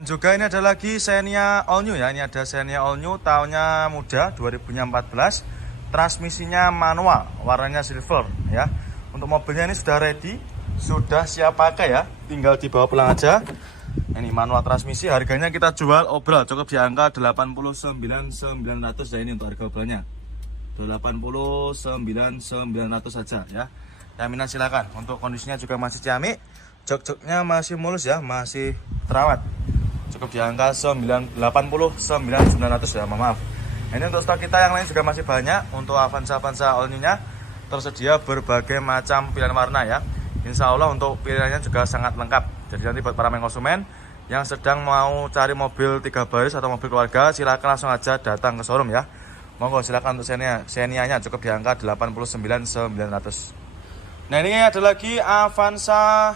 Juga ini ada lagi Xenia All New ya. Ini ada Xenia All New, tahunnya muda 2014. Transmisinya manual, warnanya silver ya. Untuk mobilnya ini sudah ready, sudah siap pakai ya. Tinggal dibawa pulang aja. Ini manual transmisi, harganya kita jual obral cukup di angka 89.900 ya. Ini untuk harga obralnya 89.900 saja ya. Yang minat silakan. Untuk kondisinya juga masih ciamik, jok-joknya masih mulus ya, masih terawat. Cukup di angka 89.900 ya, maaf. Ini untuk stok kita yang lain juga masih banyak. Untuk Avanza All New-nya tersedia berbagai macam pilihan warna ya. Insya Allah untuk pilihannya juga sangat lengkap. Jadi nanti buat para konsumen yang sedang mau cari mobil 3 baris atau mobil keluarga, silakan langsung aja datang ke showroom ya. Monggo silakan untuk Xenia-nya cukup di angka 89.900. Nah, ini ada lagi Avanza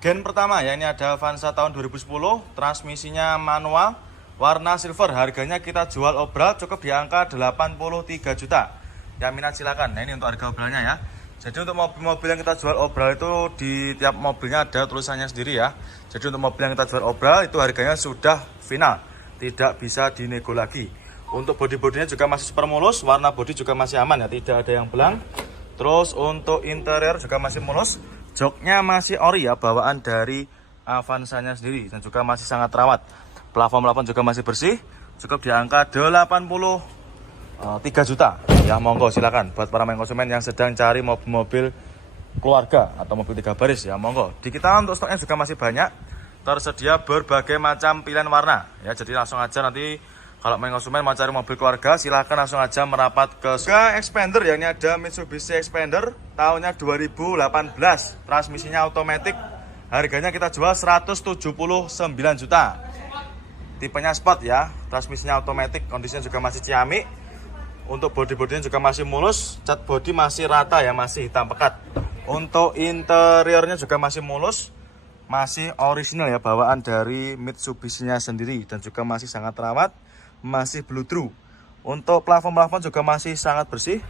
gen pertama ya. Ini ada Avanza tahun 2010, transmisinya manual, warna silver. Harganya kita jual obral cukup di angka 83 juta. Yang minat silakan. Nah, ini untuk harga obralnya ya. Jadi untuk mobil-mobil yang kita jual obral itu di tiap mobilnya ada tulisannya sendiri ya. Jadi untuk mobil yang kita jual obral itu harganya sudah final, tidak bisa dinego lagi. Untuk bodi-bodinya juga masih super mulus, warna bodi juga masih aman ya, tidak ada yang belang. Terus untuk interior juga masih mulus, joknya masih ori ya, bawaan dari Avanza-nya sendiri dan juga masih sangat terawat. Plafon juga masih bersih, cukup di angka 83 juta. Ya monggo silakan buat para konsumen yang sedang cari mobil keluarga atau mobil 3 baris ya, monggo. Di kita untuk stoknya juga masih banyak, tersedia berbagai macam pilihan warna ya. Jadi langsung aja nanti kalau konsumen mau cari mobil keluarga, silahkan langsung aja merapat ke Xpander ya. Ini ada Mitsubishi Xpander tahunnya 2018, transmisinya otomatis. Harganya kita jual 179 juta. Tipenya sport ya, transmisinya otomatis, kondisinya juga masih ciamik. Untuk bodi-bodinya juga masih mulus, cat bodi masih rata ya, masih hitam pekat. Untuk interiornya juga masih mulus, masih original ya, bawaan dari Mitsubishi-nya sendiri dan juga masih sangat terawat, masih blue true. Untuk plafon juga masih sangat bersih,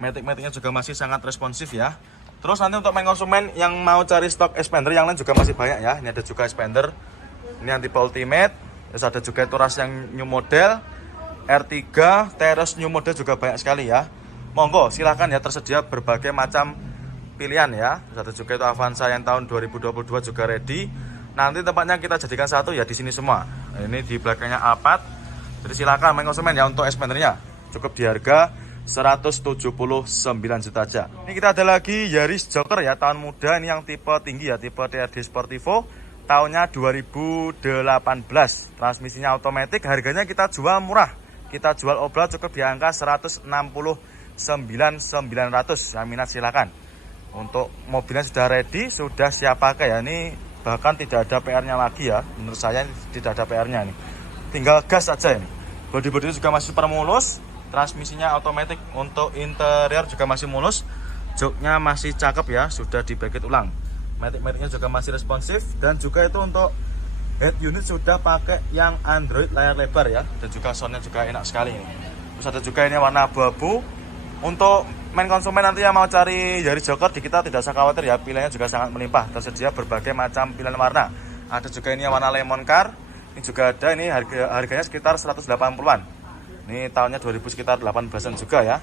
matic-maticnya juga masih sangat responsif ya. Terus nanti untuk konsumen yang mau cari stok Xpander yang lain juga masih banyak ya. Ini ada juga Xpander, ini yang tipe Ultimate, terus ada juga Touras yang new model, R3, Terus new model juga banyak sekali ya. Monggo silahkan ya, tersedia berbagai macam pilihan ya. Terus ada juga itu Avanza yang tahun 2022 juga ready. Nanti tempatnya kita jadikan satu ya di sini semua. Ini di belakangnya Alphard. Jadi silahkan konsumen ya untuk Xpandernya cukup di harga 179 juta aja. Ini kita ada lagi Yaris Joker ya, tahun muda, ini yang tipe tinggi ya, tipe TRD Sportivo, tahunnya 2018, transmisinya otomatis. Harganya kita jual murah, kita jual obral cukup di angka 169.900. Yang minat silakan. Untuk mobilnya sudah ready, sudah siap pakai ya. Ini bahkan tidak ada PR-nya lagi ya, menurut saya tidak ada PR-nya nih, tinggal gas aja ini. Bodi-bodinya juga masih super mulus, transmisinya otomatis. Untuk interior juga masih mulus, joknya masih cakep ya, sudah dibakit ulang. Matic-maticnya juga masih responsif, dan juga itu untuk head unit sudah pakai yang Android layar lebar ya, dan juga soundnya juga enak sekali ini. Terus ada juga ini warna abu-abu. Untuk konsumen nanti yang mau cari Yaris Joker di kita tidak usah khawatir ya, pilihannya juga sangat melimpah, tersedia berbagai macam pilihan warna. Ada juga ini yang warna lemon car, ini juga ada, ini harganya sekitar 180-an. Ini tahunnya 2000 sekitar 18-an juga ya.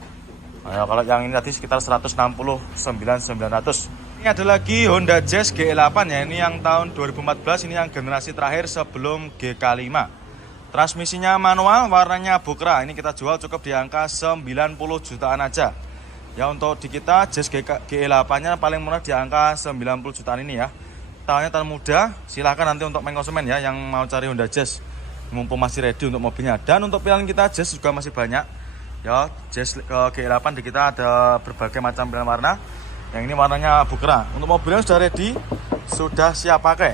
Nah, kalau yang ini tadi sekitar 169.900. Ini ada lagi Honda Jazz GE8 ya. Ini yang tahun 2014, ini yang generasi terakhir sebelum GK5. Transmisinya manual, warnanya bokra. Ini kita jual cukup di angka 90 jutaan aja. Ya untuk di kita Jazz GE8-nya paling murah di angka 90 jutaan ini ya. Tahunnya tahun muda, silahkan nanti untuk konsumen ya yang mau cari Honda Jazz, mumpung masih ready untuk mobilnya. Dan untuk pilihan kita Jazz juga masih banyak ya. Jazz GE8 di kita ada berbagai macam pilihan warna. Yang ini warnanya bokra. Untuk mobilnya sudah ready, sudah siap pakai.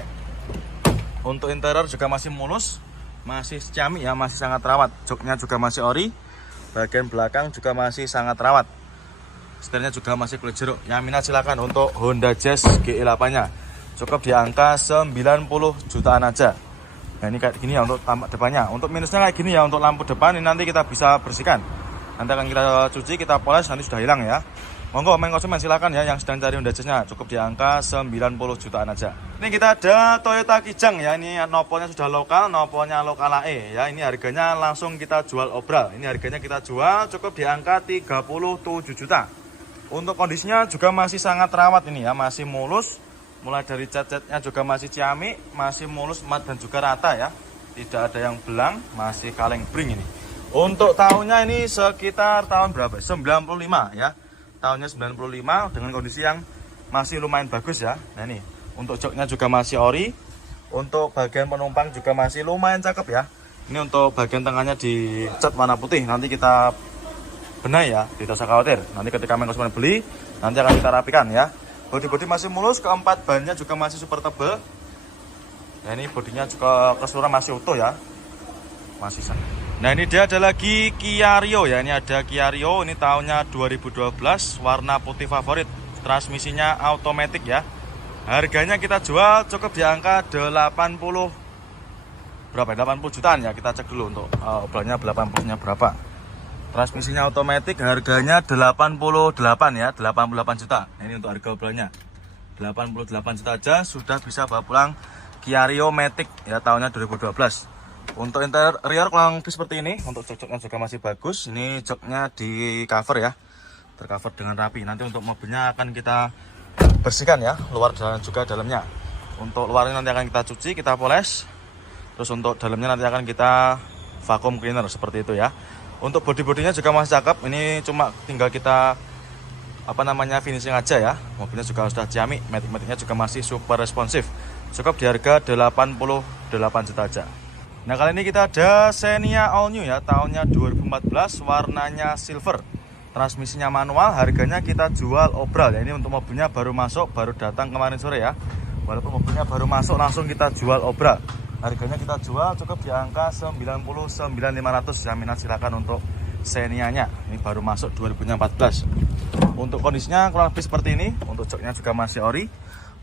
Untuk interior juga masih mulus, masih ciamik ya, masih sangat terawat. Joknya juga masih ori, bagian belakang juga masih sangat terawat. Setirnya juga masih kulit jeruk. Yang minat silakan untuk Honda Jazz GE8-nya. Cukup di angka 90 jutaan aja. Nah ini kayak gini ya untuk tampak depannya. Untuk minusnya kayak gini ya, untuk lampu depan ini nanti kita bisa bersihkan. Nanti akan kita cuci, kita poles, nanti sudah hilang ya. Monggo main konsumen silakan ya yang sedang cari Honda Jazz-nya, cukup di angka 90 jutaan aja. Ini kita ada Toyota Kijang ya, ini nopolnya sudah lokal, nopolnya lokal AE ya. Ini harganya langsung kita jual obral. Ini harganya kita jual cukup di angka 37 juta. Untuk kondisinya juga masih sangat rawat ini ya, masih mulus. Mulai dari cat-catnya juga masih ciamik, masih mulus, mat dan juga rata ya. Tidak ada yang belang, masih kaleng bring ini. Untuk tahunnya ini sekitar tahun berapa? 95 ya. Tahunnya 95 dengan kondisi yang masih lumayan bagus ya. Nah ini untuk joknya juga masih ori. Untuk bagian penumpang juga masih lumayan cakep ya. Ini untuk bagian tengahnya dicat warna putih. Nanti kita benahi ya, tidak usah khawatir. Nanti ketika main konsumen beli, nanti akan kita rapikan ya. Bodi-bodi masih mulus, keempat bannya juga masih super tebal. Nah ini bodinya juga keseluruhan masih utuh ya. Masih sangat. Nah ini dia ada lagi Kia Rio ya, ini ada Kia Rio, ini tahunnya 2012, warna putih favorit, transmisinya automatic ya. Harganya kita jual cukup di angka 80 berapa ya? 80 jutaan ya, kita cek dulu untuk obrolnya 80-nya berapa. Transmisinya automatic, harganya 88 ya, 88 juta. Nah, ini untuk harga obrolnya 88 juta aja sudah bisa bawa pulang Kia Rio Matic ya, tahunnya 2012. Untuk interior kurang lebih seperti ini. Untuk jok-joknya juga masih bagus. Ini joknya di cover ya, tercover dengan rapi. Nanti untuk mobilnya akan kita bersihkan ya, luar dan juga dalamnya. Untuk luarnya nanti akan kita cuci, kita poles. Terus untuk dalamnya nanti akan kita vacuum cleaner seperti itu ya. Untuk bodi-bodinya juga masih cakep. Ini cuma tinggal kita finishing aja ya. Mobilnya juga sudah ciamik, matic-maticnya juga masih super responsif. Cukup di harga 88 juta aja. Nah kali ini kita ada Xenia All New ya, tahunnya 2014, warnanya silver, transmisinya manual, harganya kita jual obral ya. Ini untuk mobilnya baru masuk, baru datang kemarin sore ya. Walaupun mobilnya baru masuk langsung kita jual obral. Harganya kita jual cukup di angka 99.500 ya. Minat silakan untuk Xenia-nya. Ini baru masuk 2014. Untuk kondisinya kurang lebih seperti ini. Untuk joknya juga masih ori,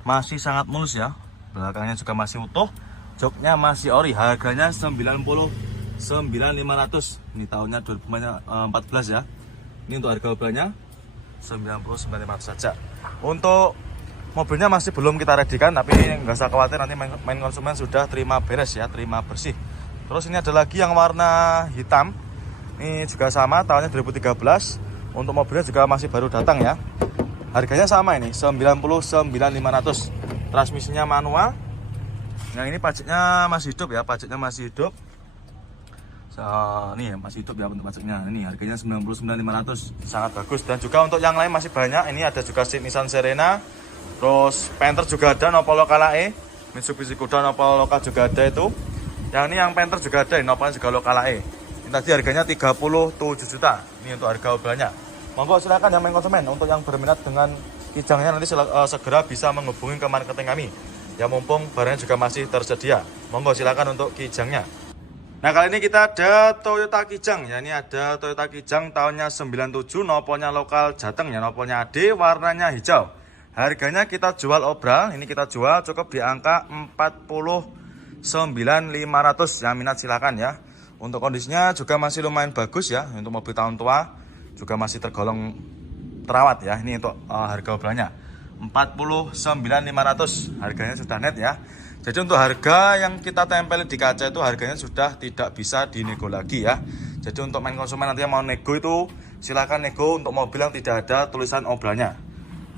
masih sangat mulus ya. Belakangnya juga masih utuh. Joknya masih ori, harganya 99.500. Ini tahunnya 2014 ya. Ini untuk harga mobilnya 99.500 saja. Untuk mobilnya masih belum kita redikan, tapi nggak usah khawatir, nanti main konsumen sudah terima beres ya, terima bersih. Terus ini ada lagi yang warna hitam. Ini juga sama, tahunnya 2013. Untuk mobilnya juga masih baru datang ya. Harganya sama ini, 99.500. Transmisinya manual. Yang ini pajaknya masih hidup ya, pajaknya masih hidup. Nih masih hidup ya untuk pajaknya. Ini harganya 99.500, sangat bagus. Dan juga untuk yang lain masih banyak. Ini ada juga Nissan Serena, terus Panther juga ada, nopol lokal AE. Mitsubishi Kuda nopol lokal juga ada itu. Yang ini yang Panther juga ada, nopolnya juga lokal AE. Ini tadi harganya 37 juta. Ini untuk harga mobilnya. Monggo silakan yang main konsumen. Untuk yang berminat dengan Kijangnya nanti segera bisa menghubungi ke marketing kami. Ya mumpung barangnya juga masih tersedia. Monggo silakan untuk Kijangnya. Nah kali ini kita ada Toyota Kijang ya. Ini ada Toyota Kijang tahunnya 97, nopolnya lokal Jateng ya, nopolnya AD, warnanya hijau. Harganya kita jual obral, ini kita jual cukup di angka 49.500 ya. Minat silakan ya. Untuk kondisinya juga masih lumayan bagus ya. Untuk mobil tahun tua juga masih tergolong terawat ya. Ini untuk harga obralnya 49.500, harganya sudah net ya. Jadi untuk harga yang kita tempel di kaca itu harganya sudah tidak bisa dinego lagi ya. Jadi untuk main konsumen nanti yang mau nego itu silakan nego untuk mobil yang tidak ada tulisan obralnya.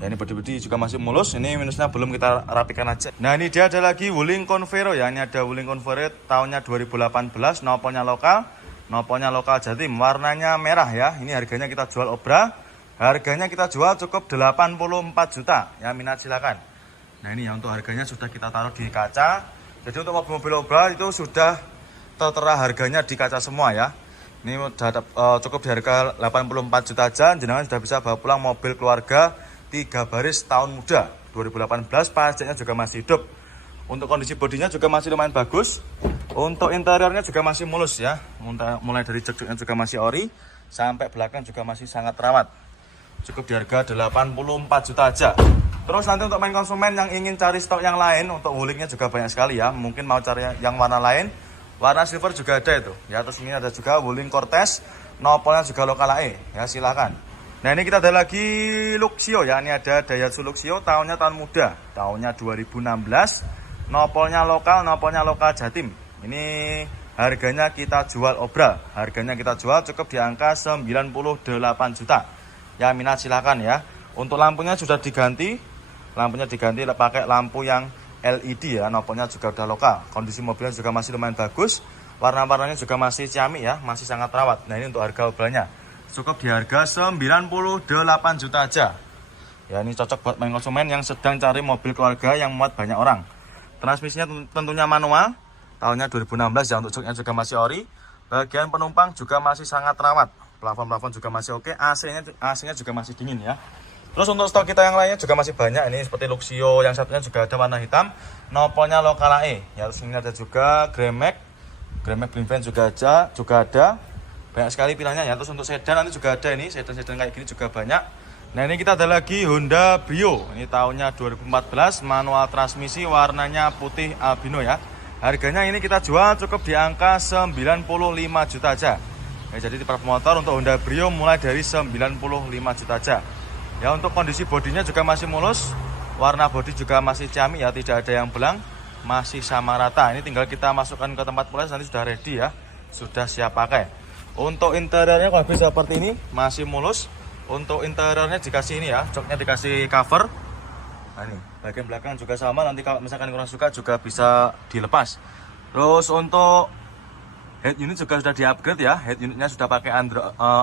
Ya ini bodi-bodi juga masih mulus, ini minusnya belum kita rapikan aja. Nah ini dia ada lagi Wuling Convero ya. Ini ada Wuling Convero tahunnya 2018, nopolnya lokal Jatim, warnanya merah ya. Ini harganya kita jual obral. Harganya kita jual cukup 84 juta ya, minat silakan. Nah ini ya, untuk harganya sudah kita taruh di kaca. Jadi untuk mobil-mobil obral itu sudah tertera harganya di kaca semua ya. Ini udah cukup di harga 84 juta aja. Jenengan sudah bisa bawa pulang mobil keluarga 3 baris tahun muda 2018, pajaknya juga masih hidup. Untuk kondisi bodinya juga masih lumayan bagus. Untuk interiornya juga masih mulus ya. Mulai dari jok-joknya juga masih ori, sampai belakang juga masih sangat rawat. Cukup di harga 84 juta aja. Terus nanti untuk main konsumen yang ingin cari stok yang lain, untuk Wulingnya juga banyak sekali ya. Mungkin mau cari yang warna lain, warna silver juga ada itu ya. Terus ini ada juga Wuling Cortez, nopolnya juga lokal AE ya, silakan. Nah ini kita ada lagi Luxio ya, ini ada Daihatsu Luxio, tahunnya tahun muda, tahunnya 2016, nopolnya lokal Jatim. Ini harganya kita jual obral, harganya kita jual cukup di angka 98 juta. Ya minat silahkan ya. Untuk lampunya sudah diganti, pakai lampu yang LED ya, nopolnya juga udah lokal. Kondisi mobilnya juga masih lumayan bagus, warna-warnanya juga masih ciamik ya, masih sangat rawat. Nah ini untuk harga obralnya cukup di harga 98 juta aja. Ya ini cocok buat main konsumen yang sedang cari mobil keluarga yang muat banyak orang. Transmisinya tentunya manual, tahunnya 2016 ya, untuk joknya juga masih ori. Bagian penumpang juga masih sangat rawat, plafon juga masih oke, AC-nya juga masih dingin ya. Terus untuk stok kita yang lainnya juga masih banyak, ini seperti Luxio yang satunya juga ada warna hitam, nopolnya lokal AE. Ya terus ini ada juga Grand-Max Green Van juga ada. Banyak sekali pilihannya ya. Terus untuk sedan nanti juga ada, ini sedan kayak gini juga banyak. Nah ini kita ada lagi Honda Brio, ini tahunnya 2014, manual transmisi, warnanya putih albino ya. Harganya ini kita jual cukup di angka 95 juta aja ya. Jadi tipe motor untuk Honda Brio mulai dari 95 juta aja ya. Untuk kondisi bodinya juga masih mulus, warna bodi juga masih ciamik ya, tidak ada yang belang, masih sama rata. Ini tinggal kita masukkan ke tempat poles, nanti sudah ready ya, sudah siap pakai. Untuk interiornya kalau bisa seperti ini, masih mulus. Untuk interiornya dikasih ini ya, joknya dikasih cover. Nah ini bagian belakang juga sama, nanti kalau misalkan kurang suka juga bisa dilepas. Terus untuk head unit juga sudah di-upgrade ya, head unitnya sudah pakai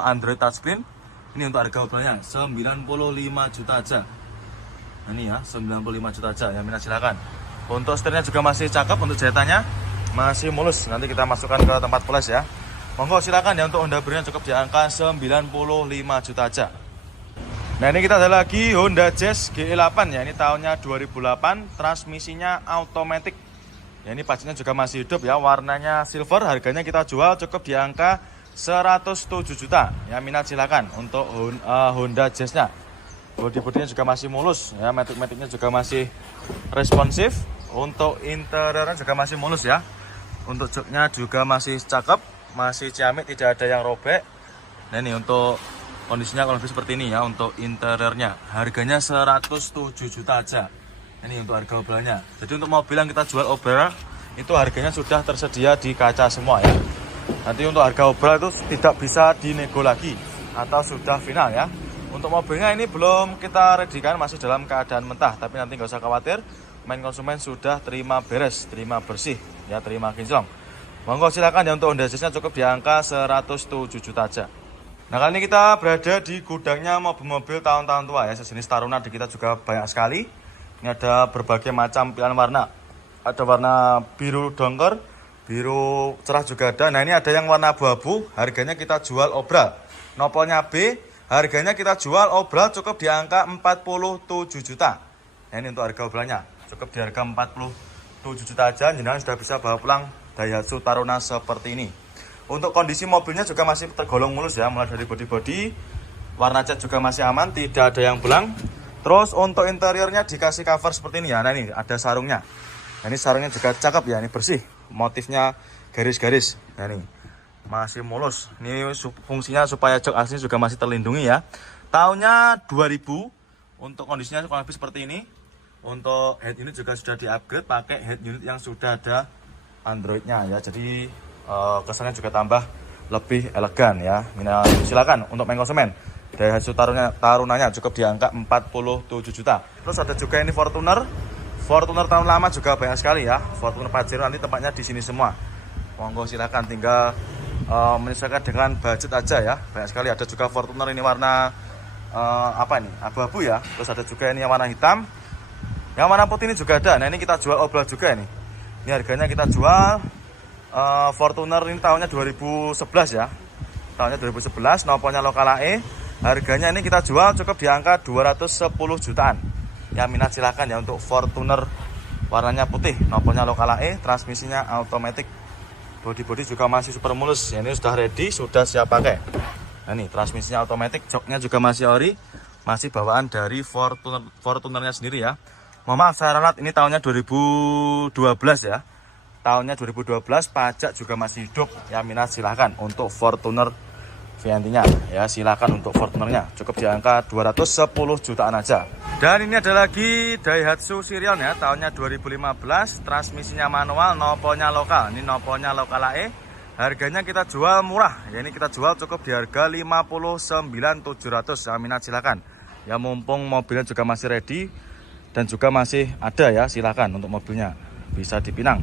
Android touchscreen. Ini untuk harga obralnya 95 juta aja. Nah ini ya, 95 juta aja, yang minat silakan. Untuk setirnya juga masih cakep, untuk jahitannya masih mulus. Nanti kita masukkan ke tempat poles ya. Monggo silakan ya, untuk Honda Brio cukup di angka 95 juta aja. Nah ini kita ada lagi Honda Jazz GE8 ya, ini tahunnya 2008, transmisinya automatic. Ya ini pastinya juga masih hidup ya, warnanya silver, harganya kita jual cukup di angka 107 juta. Ya minat silakan untuk Honda Jazz-nya. Bodi-bodinya juga masih mulus ya, matic-maticnya juga masih responsif. Untuk interiornya juga masih mulus ya. Untuk joknya juga masih cakep, masih ciamik, tidak ada yang robek. Nah ini untuk kondisinya kalau lebih seperti ini ya. Untuk interiornya harganya 107 juta aja. Ini untuk harga obralnya. Jadi untuk mobil yang kita jual obral itu harganya sudah tersedia di kaca semua ya. Nanti untuk harga obral itu tidak bisa dinego lagi atau sudah final ya. Untuk mobilnya ini belum kita redikan, masih dalam keadaan mentah, tapi nanti nggak usah khawatir, main konsumen sudah terima beres, terima bersih ya, terima kinclong. Monggo silakan ya, untuk Honda Jazz-nya cukup di angka 107 juta aja. Nah kali ini kita berada di gudangnya mobil-mobil tahun-tahun tua ya, sejenis Taruna di kita juga banyak sekali. Ini ada berbagai macam pilihan warna. Ada warna biru dongker, biru cerah juga ada. Nah ini ada yang warna abu-abu, harganya kita jual obral. Nopolnya B, harganya kita jual obral cukup di angka 47 juta. Nah ini untuk harga obralnya, cukup di harga 47 juta aja. Jenengan sudah bisa bawa pulang Daihatsu Taruna seperti ini. Untuk kondisi mobilnya juga masih tergolong mulus ya, mulai dari bodi-bodi, warna cat juga masih aman, tidak ada yang belang. Terus untuk interiornya dikasih cover seperti ini ya. Nah ini ada sarungnya. Nah, ini sarungnya juga cakep ya, ini bersih, motifnya garis-garis. Nah ini masih mulus. Ini fungsinya supaya jok aslinya juga masih terlindungi ya. Tahunnya 2000. Untuk kondisinya kurang lebih seperti ini. Untuk head unit juga sudah di-upgrade pakai head unit yang sudah ada Android-nya ya. Jadi kesannya juga tambah lebih elegan ya. Silakan untuk main konsumen. Daihatsu Tarunanya cukup di angka 47 juta. Terus ada juga ini Fortuner tahun lama juga banyak sekali ya. Fortuner Pajero nanti tempatnya di sini semua. Monggo silakan, tinggal menyesuaikan dengan budget aja ya. Banyak sekali, ada juga Fortuner ini warna apa ini, abu-abu ya. Terus ada juga ini yang warna hitam, yang warna putih ini juga ada. Nah ini kita jual obral juga ini. Ini harganya kita jual Fortuner ini tahunnya 2011 ya. Tahunnya 2011, nopolnya lokal AE. Harganya ini kita jual cukup di angka 210 jutaan. Ya minat silahkan ya, untuk Fortuner warnanya putih, nopolnya lokal AE, transmisinya automatic. Bodi-bodi juga masih super mulus. Ya, ini sudah ready, sudah siap pakai. Nah ini transmisinya automatic, joknya juga masih ori, masih bawaan dari Fortunernya sendiri ya. Mohon maaf saya ralat, ini tahunnya 2012 ya. Tahunnya 2012, pajak juga masih hidup. Ya minat silahkan untuk Fortuner VNT-nya ya. Silakan untuk Fortunernya cukup di angka 210 jutaan aja. Dan ini ada lagi Daihatsu Sirion ya, tahunnya 2015, transmisinya manual, nopolnya lokal. Ini nopolnya lokal AE. Harganya kita jual murah ya, ini kita jual cukup di harga 59.700. Yang minat silakan ya, mumpung mobilnya juga masih ready dan juga masih ada ya, silakan untuk mobilnya bisa dipinang.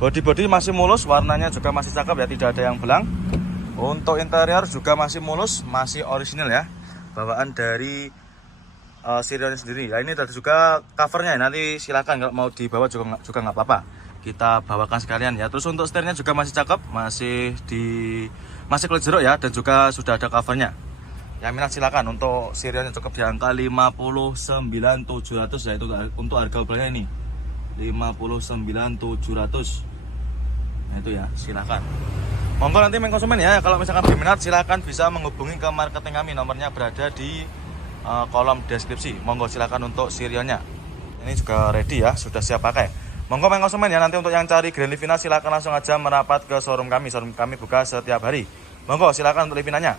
Bodi masih mulus, warnanya juga masih cakep ya, tidak ada yang belang. Untuk interior juga masih mulus, masih orisinal ya, bawaan dari Sirion sendiri ya. Ini ada juga covernya ya, nanti silakan kalau mau dibawa juga nggak apa-apa, kita bawakan sekalian ya. Terus untuk setirnya juga masih cakep, masih kulit jeruk ya, dan juga sudah ada covernya. Yang minat silakan untuk Sirionnya cukup di angka 59.700 ya, itu untuk harga mobilnya ini 59.700. Nah itu ya, silakan. Monggo nanti konsumen ya, kalau misalkan berminat silakan bisa menghubungi ke marketing kami, nomornya berada di kolom deskripsi. Monggo silakan untuk Sirionnya. Ini juga ready ya, sudah siap pakai. Monggo konsumen ya, nanti untuk yang cari Grand Livina silakan langsung aja merapat ke showroom kami. Showroom kami buka setiap hari. Monggo silakan untuk Livinanya.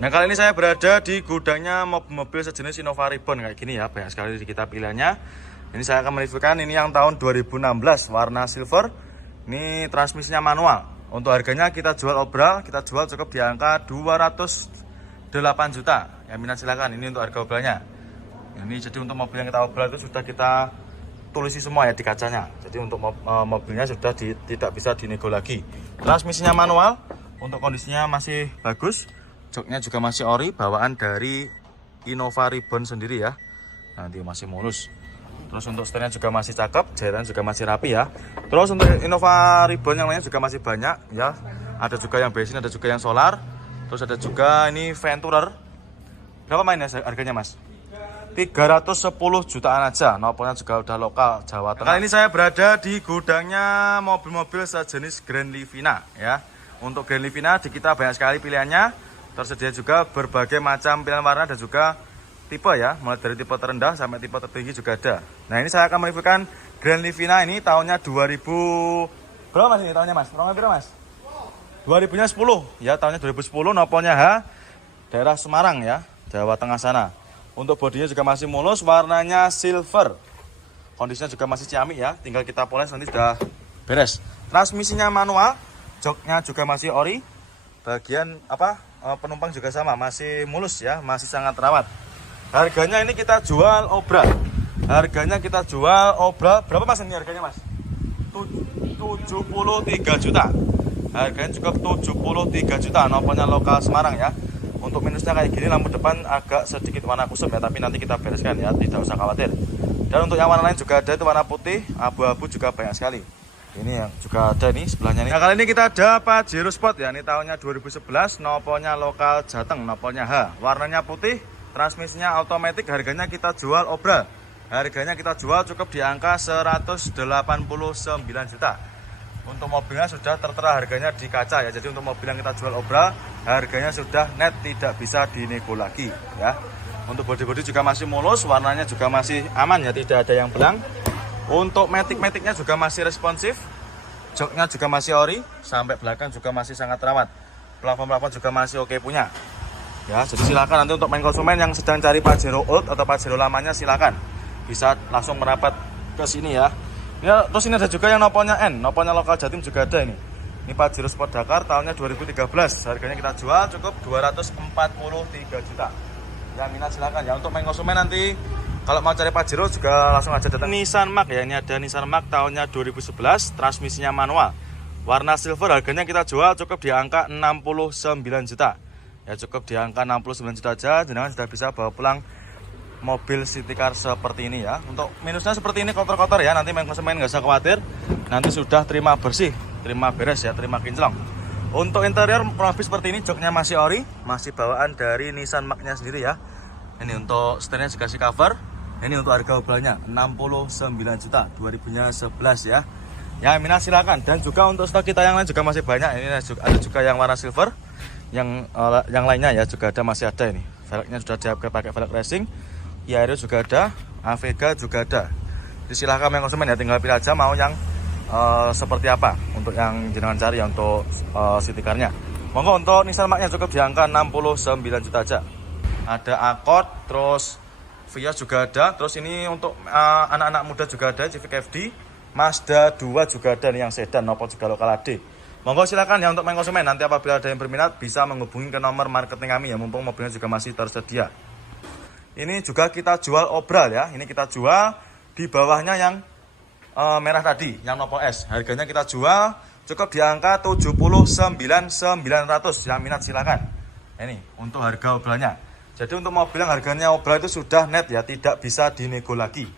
Nah kali ini saya berada di gudangnya mobil sejenis Innova Reborn kayak gini ya, banyak sekali kita pilihannya. Ini saya akan mereviewkan ini yang tahun 2016, warna silver. Ini transmisinya manual. Untuk harganya kita jual obral, kita jual cukup di angka 208 juta. Yang minat silakan, ini untuk harga obralnya. Ini jadi untuk mobil yang kita obral itu sudah kita tulisi semua ya di kacanya. Jadi untuk mobilnya sudah tidak bisa dinego lagi. Transmisinya manual, untuk kondisinya masih bagus. Joknya juga masih ori, bawaan dari Innova Reborn sendiri ya. Nanti masih mulus. Terus untuk setirnya juga masih cakep, jairan juga masih rapi ya. Terus untuk Innova Reborn yang lainnya juga masih banyak ya. Ada juga yang bensin, ada juga yang solar. Terus ada juga ini Venturer. Berapa mainnya harganya mas? 310 jutaan aja. Nopolnya juga udah lokal Jawa Tengah. Kali ini saya berada di gudangnya mobil-mobil sejenis Grand Livina ya. Untuk Grand Livina di kita banyak sekali pilihannya. Tersedia juga berbagai macam pilihan warna dan juga tipe ya. Mulai dari tipe terendah sampai tipe tertinggi juga ada. Nah ini saya akan mereviewkan Grand Livina ini tahunnya 2000. Berapa mas ini tahunnya mas? Berapa mas? 2010 ya, tahunnya 2010. Nopolnya H, daerah Semarang ya, Jawa Tengah sana. Untuk bodinya juga masih mulus, warnanya silver. Kondisinya juga masih ciamik ya, tinggal kita poles nanti sudah beres. Transmisinya manual, joknya juga masih ori. Bagian penumpang juga sama, masih mulus ya, masih sangat rawat. Harganya ini kita jual obral. Harganya kita jual obral. Berapa mas ini harganya mas? 73 juta. Harganya cukup 73 juta. Nopolnya lokal Semarang ya. Untuk minusnya kayak gini, lampu depan agak sedikit warna kusam ya, tapi nanti kita bereskan ya, tidak usah khawatir. Dan untuk yang warna lain juga ada, itu warna putih, abu-abu juga banyak sekali. Ini yang juga ada nih sebelahnya nih. Nah kali ini kita ada Pajero Sport ya, ini tahunnya 2011, nopolnya lokal Jateng, nopolnya H, warnanya putih, transmisinya otomatis. Harganya kita jual obral. Harganya kita jual cukup di angka 189 juta. Untuk mobilnya sudah tertera harganya di kaca ya. Jadi untuk mobil yang kita jual obral, harganya sudah net, tidak bisa dinego lagi ya. Untuk bodi-bodi juga masih mulus, warnanya juga masih aman ya, tidak ada yang belang. Untuk matic-maticnya juga masih responsif. Joknya juga masih ori, sampai belakang juga masih sangat rawat. Plafon-plafon juga masih oke punya. Ya, jadi silakan nanti untuk main konsumen yang sedang cari Pajero old atau Pajero lamanya, silakan bisa langsung merapat ke sini ya. Ya, terus ini ada juga yang nopolnya N, nopolnya lokal Jatim juga ada ini. Ini Pajero Sport Dakar tahunnya 2013. Harganya kita jual cukup 243 juta. Ya, minat silakan ya. Untuk main konsumen nanti kalau mau cari Pajero juga langsung aja datang. Nissan Mark ya, ini ada Nissan Mark tahunnya 2011, transmisinya manual. Warna silver, harganya kita jual cukup di angka 69 juta. Ya, cukup di angka 69 juta aja, jenengan sudah bisa bawa pulang mobil city car seperti ini ya. Untuk minusnya seperti ini, kotor-kotor ya, nanti main konsumen nggak usah khawatir, nanti sudah terima bersih, terima beres ya, terima kinclong. Untuk interior kurang lebih seperti ini, joknya masih ori, masih bawaan dari Nissan Mark-nya sendiri ya. Ini untuk setirnya dikasih cover. Ini untuk harga obralnya 69 juta 2011 ya. Yang minat silakan. Dan juga untuk stok kita yang lain juga masih banyak. Ini ada juga yang warna silver, yang lainnya ya juga ada, masih ada ini. Velgnya sudah diupgrade pakai velg racing. Yairo juga ada, Avega juga ada. Jadi silahkan yang konsumen ya, tinggal pilih aja mau yang seperti apa untuk yang jenengan cari ya untuk city car-nya. Monggo untuk Nissan Mark-nya cukup di angka 69 juta aja. Ada Accord, terus Vios juga ada. Terus ini untuk anak-anak muda juga ada, Civic FD, Mazda 2 juga ada nih yang sedan, maupun juga lokal AD. Monggo silakan ya untuk main konsumen. Nanti apabila ada yang berminat bisa menghubungi ke nomor marketing kami ya, mumpung mobilnya juga masih tersedia. Ini juga kita jual obral ya. Ini kita jual di bawahnya yang merah tadi, yang Nopo S. Harganya kita jual cukup di angka 79.900. Yang minat silakan. Ini untuk harga obralnya. Jadi untuk mobil yang harganya obral itu sudah net ya, tidak bisa dinego lagi.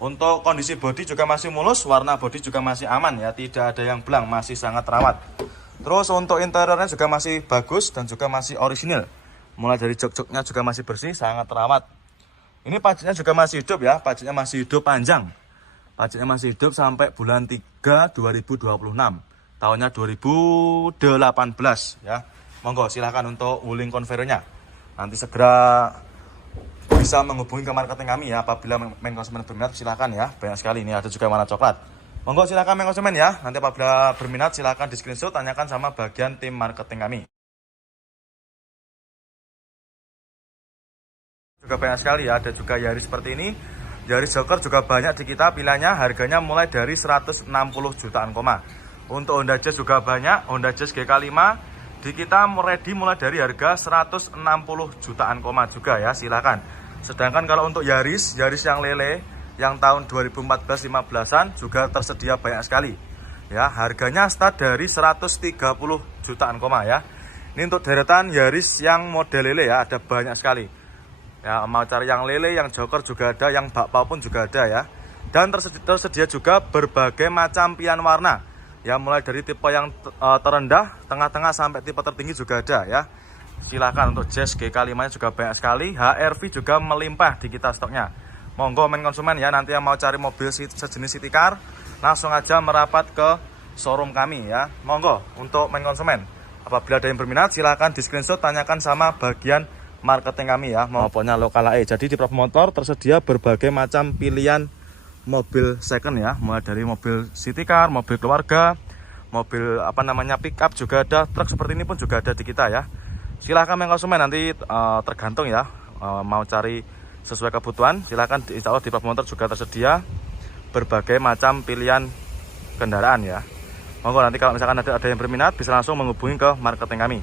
Untuk kondisi bodi juga masih mulus, warna bodi juga masih aman ya, tidak ada yang belang, masih sangat rawat. Terus untuk interiornya juga masih bagus dan juga masih orisinil. Mulai dari jok-joknya juga masih bersih, sangat rawat. Ini pajaknya juga masih hidup ya, pajaknya masih hidup panjang. Pajaknya masih hidup sampai bulan 3 2026. Tahunnya 2018 ya. Monggo silahkan untuk wuling konvernya. Nanti segera bisa menghubungi ke marketing kami ya. Apabila main konsumen berminat silahkan ya. Banyak sekali, ini ada juga warna coklat. Monggo silahkan main konsumen ya. Nanti apabila berminat silahkan di screenshot, tanyakan sama bagian tim marketing kami. Juga banyak sekali ya, ada juga Yaris seperti ini. Yaris Joker juga banyak di kita, pilihannya harganya mulai dari 160 jutaan koma. Untuk Honda Jazz juga banyak, Honda Jazz GK5 di kita ready mulai dari harga 160 jutaan koma juga ya, silakan. Sedangkan kalau untuk Yaris yang lele yang tahun 2014-15an juga tersedia banyak sekali. Ya, harganya start dari 130 jutaan koma ya. Ini untuk deretan Yaris yang model lele ya, ada banyak sekali. Ya, mau cari yang lele, yang joker juga ada, yang bakpao pun juga ada ya. Dan tersedia juga berbagai macam pilihan warna. Ya, mulai dari tipe yang terendah, tengah-tengah sampai tipe tertinggi juga ada ya. Silahkan untuk Jazz GK5 nya juga banyak sekali. HRV juga melimpah di kita stoknya. Monggo main konsumen ya, nanti yang mau cari mobil sejenis city car langsung aja merapat ke showroom kami ya. Monggo untuk main konsumen. Apabila ada yang berminat silahkan di screenshot, tanyakan sama bagian marketing kami ya, maupunnya lokal AE. Jadi di Prap Motor tersedia berbagai macam pilihan mobil second ya, mulai dari mobil city car, mobil keluarga, mobil pick up juga ada, truk seperti ini pun juga ada di kita ya. Silahkan main konsumen, nanti tergantung ya, mau cari sesuai kebutuhan silahkan. Insya Allah di Prap Motor juga tersedia berbagai macam pilihan kendaraan ya. Monggo nanti kalau misalkan ada yang berminat bisa langsung menghubungi ke marketing kami.